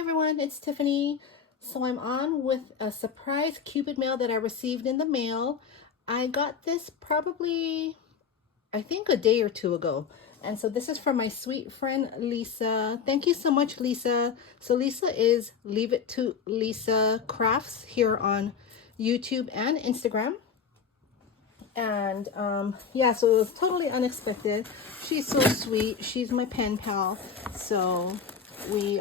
everyone, it's Tiffany. So I'm on with a surprise Cupid mail that I received in the mail. I got this probably, I think a day or two ago. And so this is from my sweet friend Lisa. Thank you so much, Lisa. So Lisa is Leave It to Lisa Crafts here on YouTube and Instagram. And yeah, so it was totally unexpected. She's so sweet. She's my pen pal. So we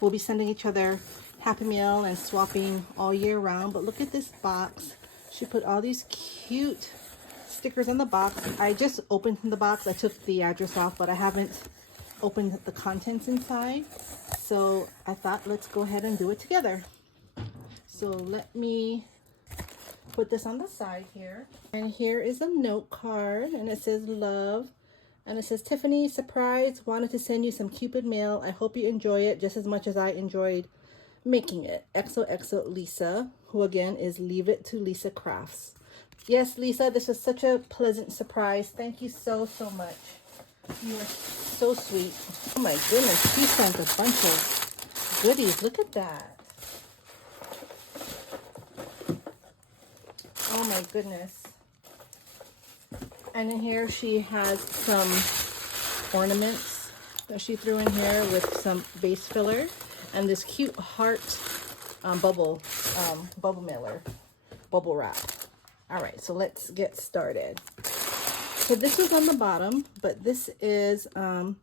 will be sending each other Happy Meal and swapping all year round. But look at this box. She put all these cute stickers on the box. I just opened the box. I took the address off, but I haven't opened the contents inside. So I thought, let's go ahead and do it together. So let me put this on the side here. And here is a note card, and it says love. And it says, Tiffany, surprise, wanted to send you some Cupid mail. I hope you enjoy it just as much as I enjoyed making it. XOXO Lisa, who again is Leave It to Lisa Crafts. Yes, Lisa, this was such a pleasant surprise. Thank you so much. You are so sweet. Oh my goodness, she sent a bunch of goodies. Look at that. Oh my goodness. And in here she has some ornaments that she threw in here with some base filler and this cute heart bubble mailer, bubble wrap. All right, so let's get started. So this was on the bottom, but this is, oh,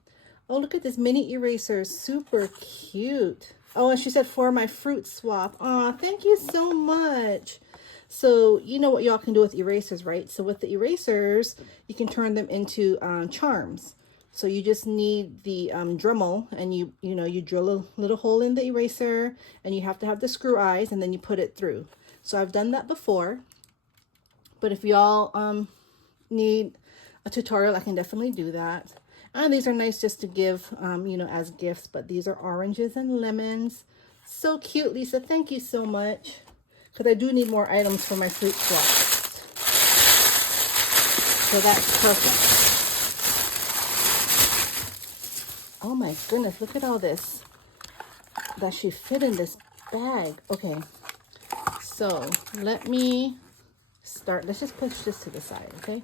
look at this mini eraser, super cute. Oh, and she said for my fruit swap. Oh, thank you so much. So you know what y'all can do with erasers, right? So with the erasers, you can turn them into charms. So you just need the Dremel, and you drill a little hole in the eraser, and you have to have the screw eyes, and then you put it through. So I've done that before, but if y'all need a tutorial, I can definitely do that. And these are nice just to give, as gifts, but these are oranges and lemons. So cute, Lisa. Thank you so much. Because I do need more items for my fruit swaps. So that's perfect. Oh my goodness, look at all this that she fit in this bag. Okay, so let me start. Let's just push this to the side, okay?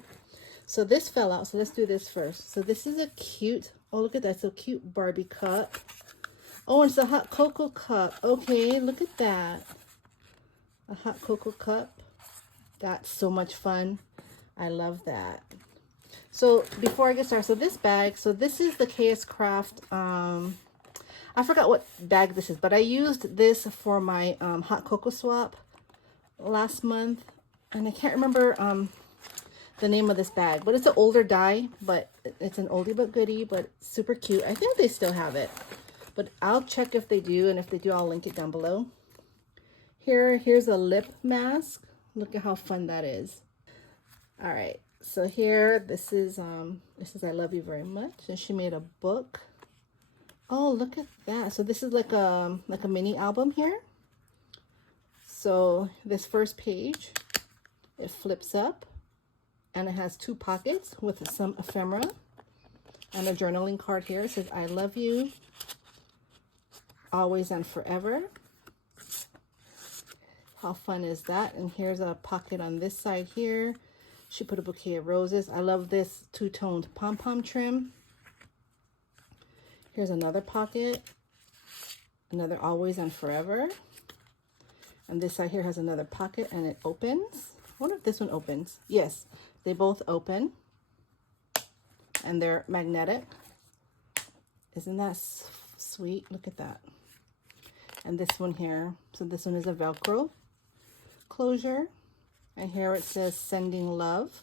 So this fell out, so let's do this first. So this is a cute, oh look at that, so cute Barbie cup. Oh, it's a hot cocoa cup. Okay, look at that. A hot cocoa cup. That's so much fun. I love that. So before I get started, so this bag, so this is the KSCraft, I forgot what bag this is, but I used this for my hot cocoa swap last month, and I can't remember the name of this bag, but it's an older die, but it's an oldie but goodie, but super cute. I think they still have it, but I'll check if they do, and if they do, I'll link it down below. Here's a lip mask. Look at how fun that is. All right, so here, this is I love you very much, and she made a book. Oh, look at that. So this is like a mini album here. So this first page, it flips up, and it has two pockets with some ephemera and a journaling card here. It says, I love you always and forever. How fun is that? And here's a pocket on this side here. She put a bouquet of roses. I love this two-toned pom-pom trim. Here's another pocket. Another always and forever. And this side here has another pocket, and it opens. I wonder if this one opens. Yes, they both open. And they're magnetic. Isn't that sweet? Look at that. And this one here. So this one is a Velcro closure, and here it says sending love,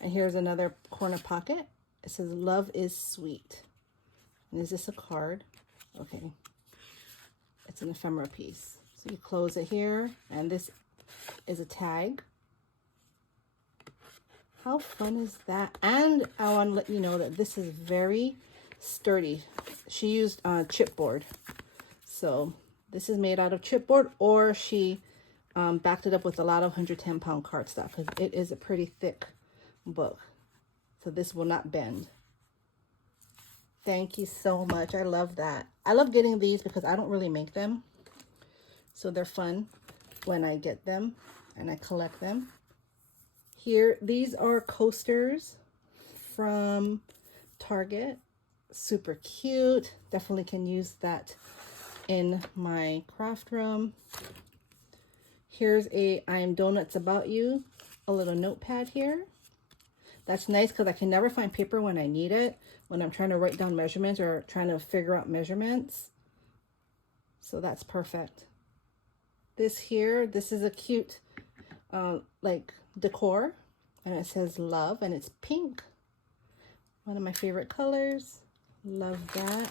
and here's another corner pocket. It says love is sweet. And is this a card? Okay, it's an ephemera piece. So you close it here, and this is a tag. How fun is that? And I want to let you know that this is very sturdy. She used chipboard, so this is made out of chipboard, or she backed it up with a lot of 110-pound cardstock, because it is a pretty thick book. So this will not bend. Thank you so much. I love that. I love getting these because I don't really make them. So they're fun when I get them and I collect them. Here, these are coasters from Target. Super cute. Definitely can use that in my craft room. Here's a I'm Donuts About You, a little notepad here. That's nice because I can never find paper when I need it, when I'm trying to write down measurements or trying to figure out measurements. So that's perfect. This here, this is a cute like decor, and it says love, and it's pink. One of my favorite colors. Love that.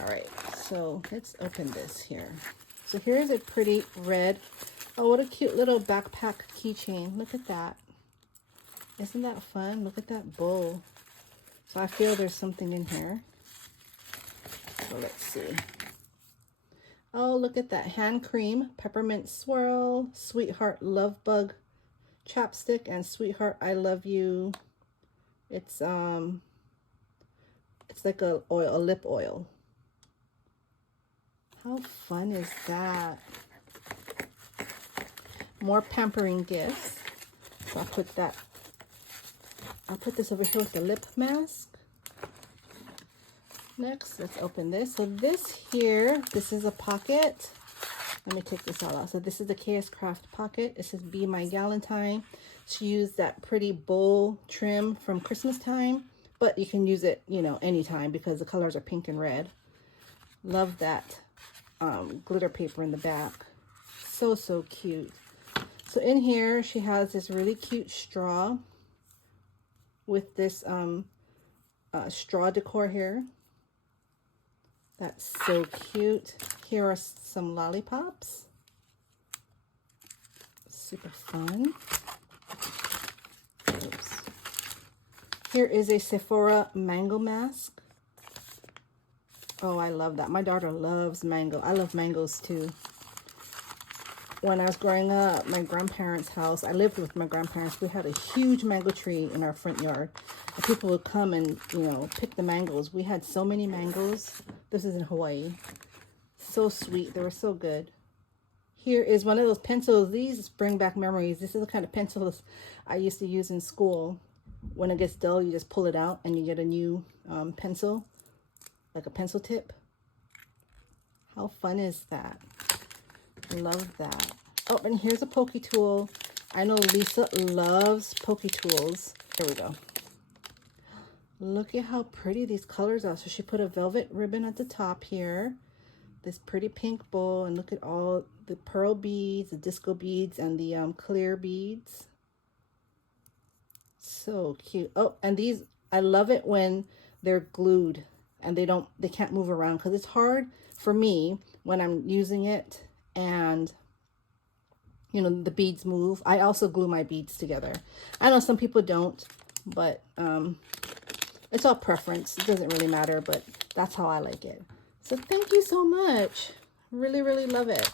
All right, so let's open this here. So here's a pretty red, oh, what a cute little backpack keychain. Look at that. Isn't that fun? Look at that bowl. So I feel there's something in here. So let's see. Oh, look at that. Hand cream, peppermint swirl, sweetheart love bug chapstick, and sweetheart I love you. It's like a lip oil. How fun is that? More pampering gifts. So I'll put this over here with the lip mask. Next, let's open this. So this here, this is a pocket. Let me take this all out. So this is the KSCraft pocket. It says Be My Galentine. She used that pretty bowl trim from Christmas time, but you can use it, you know, anytime because the colors are pink and red. Love that glitter paper in the back. So, so cute. So in here, she has this really cute straw with this straw decor here. That's so cute. Here are some lollipops. Super fun. Oops. Here is a Sephora mango mask. Oh, I love that. My daughter loves mango. I love mangoes too. When I was growing up, my grandparents' house, I lived with my grandparents. We had a huge mango tree in our front yard. And people would come and, you know, pick the mangoes. We had so many mangoes. This is in Hawaii. So sweet. They were so good. Here is one of those pencils. These bring back memories. This is the kind of pencils I used to use in school. When it gets dull, you just pull it out and you get a new pencil, like a pencil tip. How fun is that? Love that. Oh, and here's a pokey tool. I know Lisa loves pokey tools. Here we go. Look at how pretty these colors are. So she put a velvet ribbon at the top here. This pretty pink bowl, and look at all the pearl beads, the disco beads, and the clear beads. So cute. Oh, and these, I love it when they're glued and they can't move around, because it's hard for me when I'm using it and, you know, the beads move. I also glue my beads together. I know some people don't, but it's all preference. It doesn't really matter, but that's how I like it. So thank you so much. Really, really love it.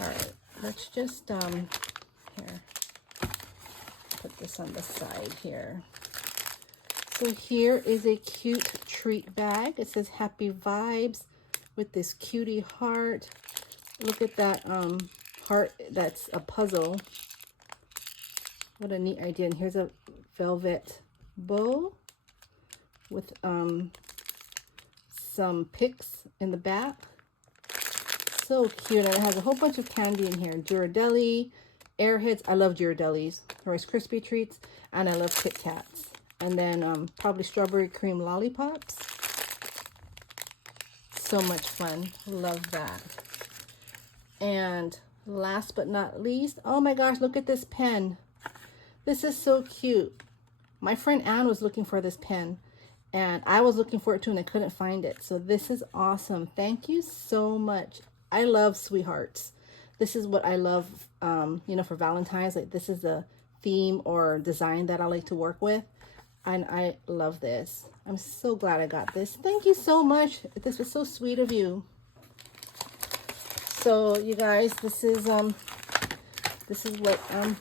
All right, let's just here, put this on the side here. So here is a cute treat bag. It says Happy Vibes with this cutie heart. Look at that heart. That's a puzzle. What a neat idea. And here's a velvet bow with some picks in the back. So cute. And it has a whole bunch of candy in here. Ghirardelli, Airheads. I love Ghirardellis. Rice Krispie treats. And I love Kit Kats. And then probably strawberry cream lollipops. So much fun. Love that. And last but not least, oh my gosh, look at this pen. This is so cute. My friend Anne was looking for this pen, and I was looking for it too, and I couldn't find it. So this is awesome. Thank you so much. I love sweethearts. This is what I love, you know, for Valentine's. Like, this is a theme or design that I like to work with, and I love this. I'm so glad I got this. Thank you so much. This was so sweet of you. So you guys, this is what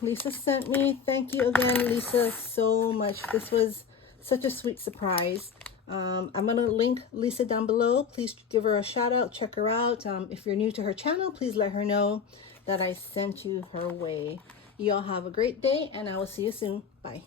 Lisa sent me. Thank you again, Lisa, so much. This was such a sweet surprise. I'm going to link Lisa down below. Please give her a shout out. Check her out. If you're new to her channel, please let her know that I sent you her way. You all have a great day, and I will see you soon. Bye.